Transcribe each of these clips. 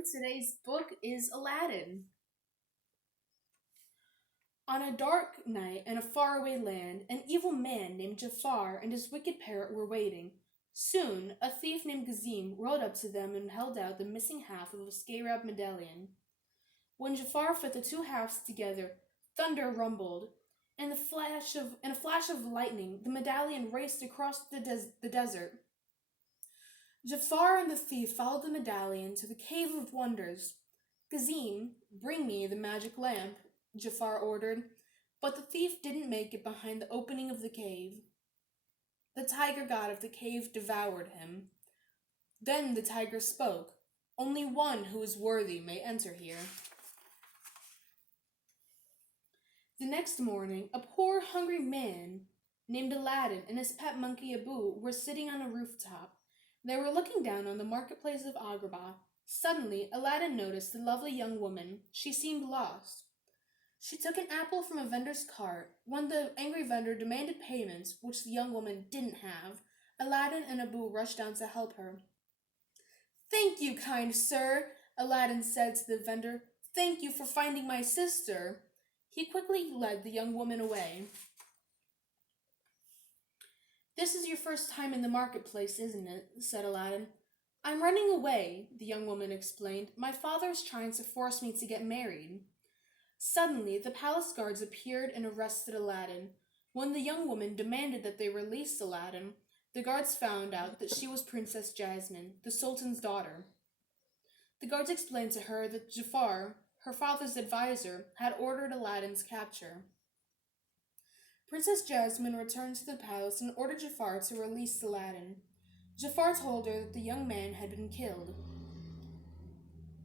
Today's book is Aladdin. On a dark night in a faraway land, an evil man named Jafar and his wicked parrot were waiting. Soon, a thief named Gazim rode up to them and held out the missing half of a scarab medallion. When Jafar put the two halves together, thunder rumbled. In a flash of lightning, the medallion raced across the desert. Jafar and the thief followed the medallion to the Cave of Wonders. Gazim, bring me the magic lamp, Jafar ordered, but the thief didn't make it behind the opening of the cave. The tiger god of the cave devoured him. Then the tiger spoke. Only one who is worthy may enter here. The next morning, a poor, hungry man named Aladdin and his pet monkey Abu were sitting on a rooftop. They were looking down on the marketplace of Agrabah. Suddenly, Aladdin noticed the lovely young woman. She seemed lost. She took an apple from a vendor's cart. When the angry vendor demanded payment, which the young woman didn't have, Aladdin and Abu rushed down to help her. "Thank you, kind sir," Aladdin said to the vendor. "Thank you for finding my sister." He quickly led the young woman away. "This is your first time in the marketplace, isn't it?" said Aladdin. "I'm running away," the young woman explained. "My father is trying to force me to get married." Suddenly, the palace guards appeared and arrested Aladdin. When the young woman demanded that they release Aladdin, the guards found out that she was Princess Jasmine, the Sultan's daughter. The guards explained to her that Jafar, her father's advisor, had ordered Aladdin's capture. Princess Jasmine returned to the palace and ordered Jafar to release Aladdin. Jafar told her that the young man had been killed.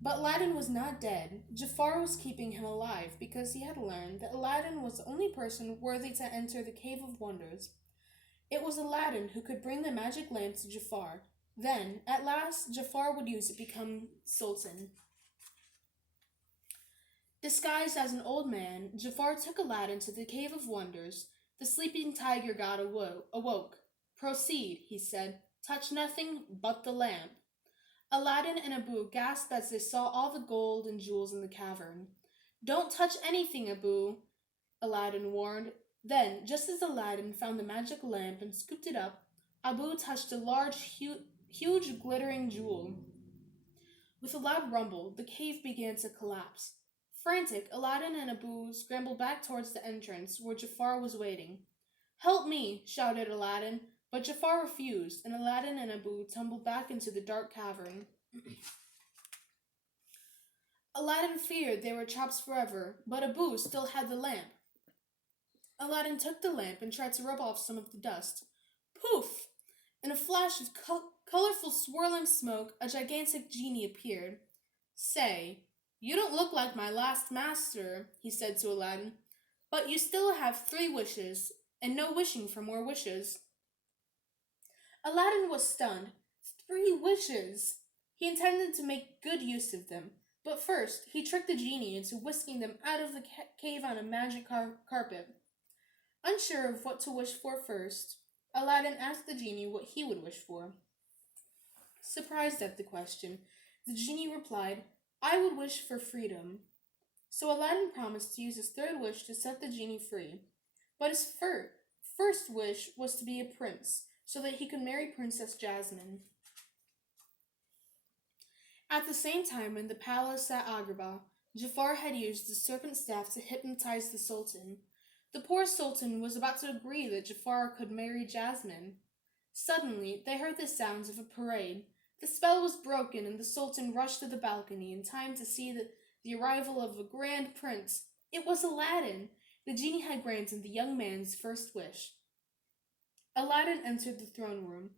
But Aladdin was not dead. Jafar was keeping him alive because he had learned that Aladdin was the only person worthy to enter the Cave of Wonders. It was Aladdin who could bring the magic lamp to Jafar. Then, at last, Jafar would use it to become Sultan. Disguised as an old man, Jafar took Aladdin to the Cave of Wonders. The sleeping tiger god awoke. "Proceed," he said. "Touch nothing but the lamp." Aladdin and Abu gasped as they saw all the gold and jewels in the cavern. "Don't touch anything, Abu," Aladdin warned. Then, just as Aladdin found the magic lamp and scooped it up, Abu touched a large, huge glittering jewel. With a loud rumble, the cave began to collapse. Frantic, Aladdin and Abu scrambled back towards the entrance where Jafar was waiting. "Help me!" shouted Aladdin, but Jafar refused, and Aladdin and Abu tumbled back into the dark cavern. Aladdin feared they were trapped forever, but Abu still had the lamp. Aladdin took the lamp and tried to rub off some of the dust. Poof! In a flash of colorful swirling smoke, a gigantic genie appeared. "Say, you don't look like my last master," he said to Aladdin, "but you still have 3 wishes, and no wishing for more wishes." Aladdin was stunned. 3 wishes! He intended to make good use of them, but first he tricked the genie into whisking them out of the cave on a magic carpet. Unsure of what to wish for first, Aladdin asked the genie what he would wish for. Surprised at the question, the genie replied, "I would wish for freedom." So Aladdin promised to use his 3rd wish to set the genie free. But his first wish was to be a prince, so that he could marry Princess Jasmine. At the same time, in the palace at Agrabah, Jafar had used the serpent staff to hypnotize the Sultan. The poor Sultan was about to agree that Jafar could marry Jasmine. Suddenly, they heard the sounds of a parade. The spell was broken, and the Sultan rushed to the balcony in time to see the arrival of a grand prince. It was Aladdin! The genie had granted the young man's first wish. Aladdin entered the throne room.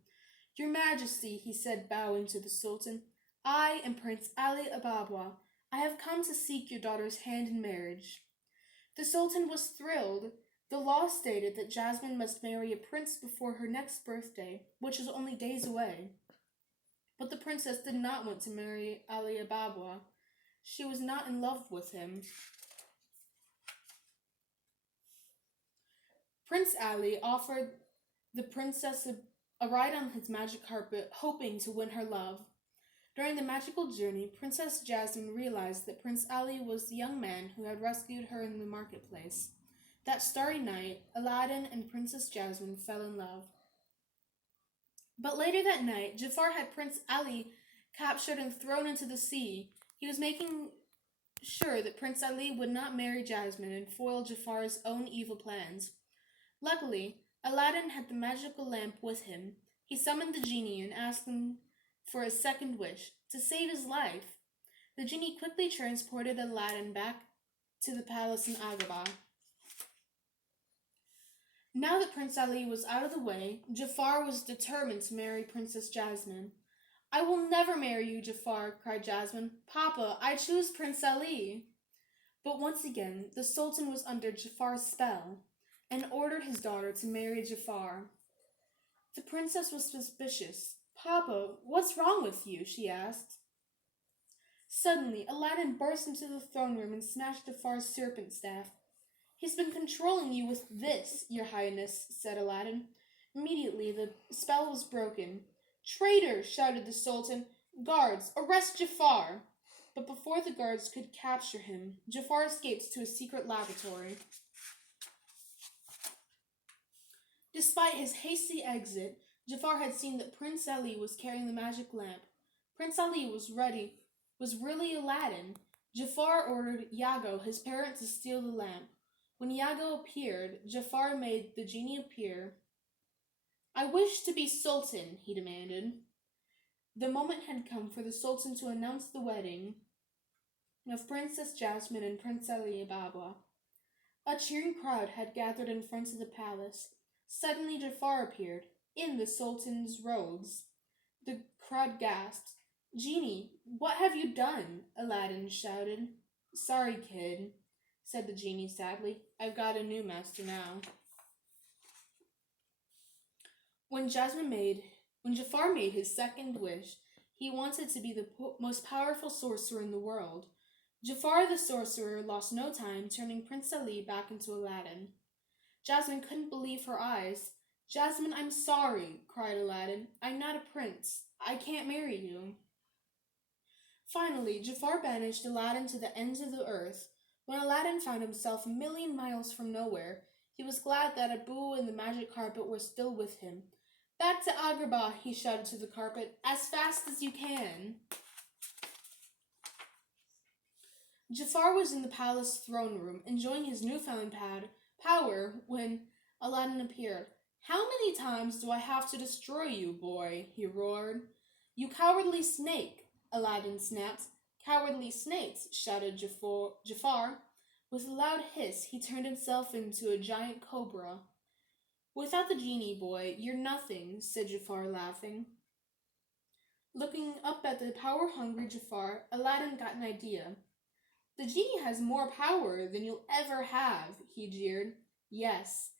"Your Majesty," he said, bowing to the Sultan, "I am Prince Ali Ababwa. I have come to seek your daughter's hand in marriage." The Sultan was thrilled. The law stated that Jasmine must marry a prince before her next birthday, which was only days away. But the princess did not want to marry Ali Ababwa. She was not in love with him. Prince Ali offered the princess a ride on his magic carpet, hoping to win her love. During the magical journey, Princess Jasmine realized that Prince Ali was the young man who had rescued her in the marketplace. That starry night, Aladdin and Princess Jasmine fell in love. But later that night, Jafar had Prince Ali captured and thrown into the sea. He was making sure that Prince Ali would not marry Jasmine and foil Jafar's own evil plans. Luckily, Aladdin had the magical lamp with him. He summoned the genie and asked him for a second wish, to save his life. The genie quickly transported Aladdin back to the palace in Agrabah. Now that Prince Ali was out of the way, Jafar was determined to marry Princess Jasmine. I will never marry you, Jafar, cried Jasmine. Papa, I choose Prince Ali. But once again, the Sultan was under Jafar's spell and ordered his daughter to marry Jafar. The princess was suspicious. Papa, what's wrong with you? She asked. Suddenly, Aladdin burst into the throne room and smashed Jafar's serpent staff. He's been controlling you with this, your highness, said Aladdin. Immediately, the spell was broken. Traitor, shouted the Sultan. Guards, arrest Jafar! But before the guards could capture him, Jafar escaped to a secret laboratory. Despite his hasty exit, Jafar had seen that Prince Ali was carrying the magic lamp. Prince Ali was really Aladdin. Jafar ordered Iago, his parent, to steal the lamp. When Iago appeared, Jafar made the genie appear. I wish to be Sultan, he demanded. The moment had come for the Sultan to announce the wedding of Princess Jasmine and Prince Ali Baba. A cheering crowd had gathered in front of the palace. Suddenly Jafar appeared, in the Sultan's robes. The crowd gasped. Genie, what have you done? Aladdin shouted. Sorry, kid, said the genie sadly. I've got a new master now. When Jafar made his second wish, he wanted to be the most powerful sorcerer in the world. Jafar the sorcerer lost no time turning Prince Ali back into Aladdin. Jasmine couldn't believe her eyes. Jasmine, I'm sorry, cried Aladdin. I'm not a prince. I can't marry you. Finally, Jafar banished Aladdin to the ends of the earth. When Aladdin found himself a million miles from nowhere, he was glad that Abu and the magic carpet were still with him. Back to Agrabah, he shouted to the carpet, as fast as you can. Jafar was in the palace throne room, enjoying his newfound power, when Aladdin appeared. How many times do I have to destroy you, boy? He roared. You cowardly snake, Aladdin snapped. Cowardly snakes, shouted Jafar. With a loud hiss, he turned himself into a giant cobra. Without the genie, boy, you're nothing, said Jafar, laughing. Looking up at the power-hungry Jafar, Aladdin got an idea. The genie has more power than you'll ever have, he jeered. Yes,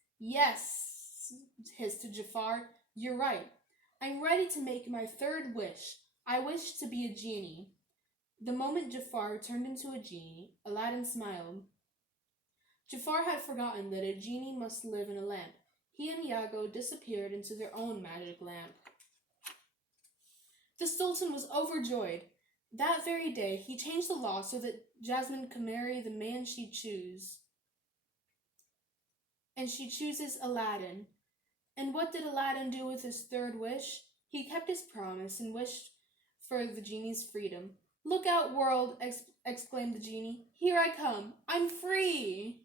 hissed Jafar. You're right. I'm ready to make my third wish. I wish to be a genie. The moment Jafar turned into a genie, Aladdin smiled. Jafar had forgotten that a genie must live in a lamp. He and Iago disappeared into their own magic lamp. The Sultan was overjoyed. That very day, he changed the law so that Jasmine could marry the man she'd choose. And she chooses Aladdin. And what did Aladdin do with his third wish? He kept his promise and wished for the genie's freedom. Look out, world, exclaimed the genie. Here I come. I'm free!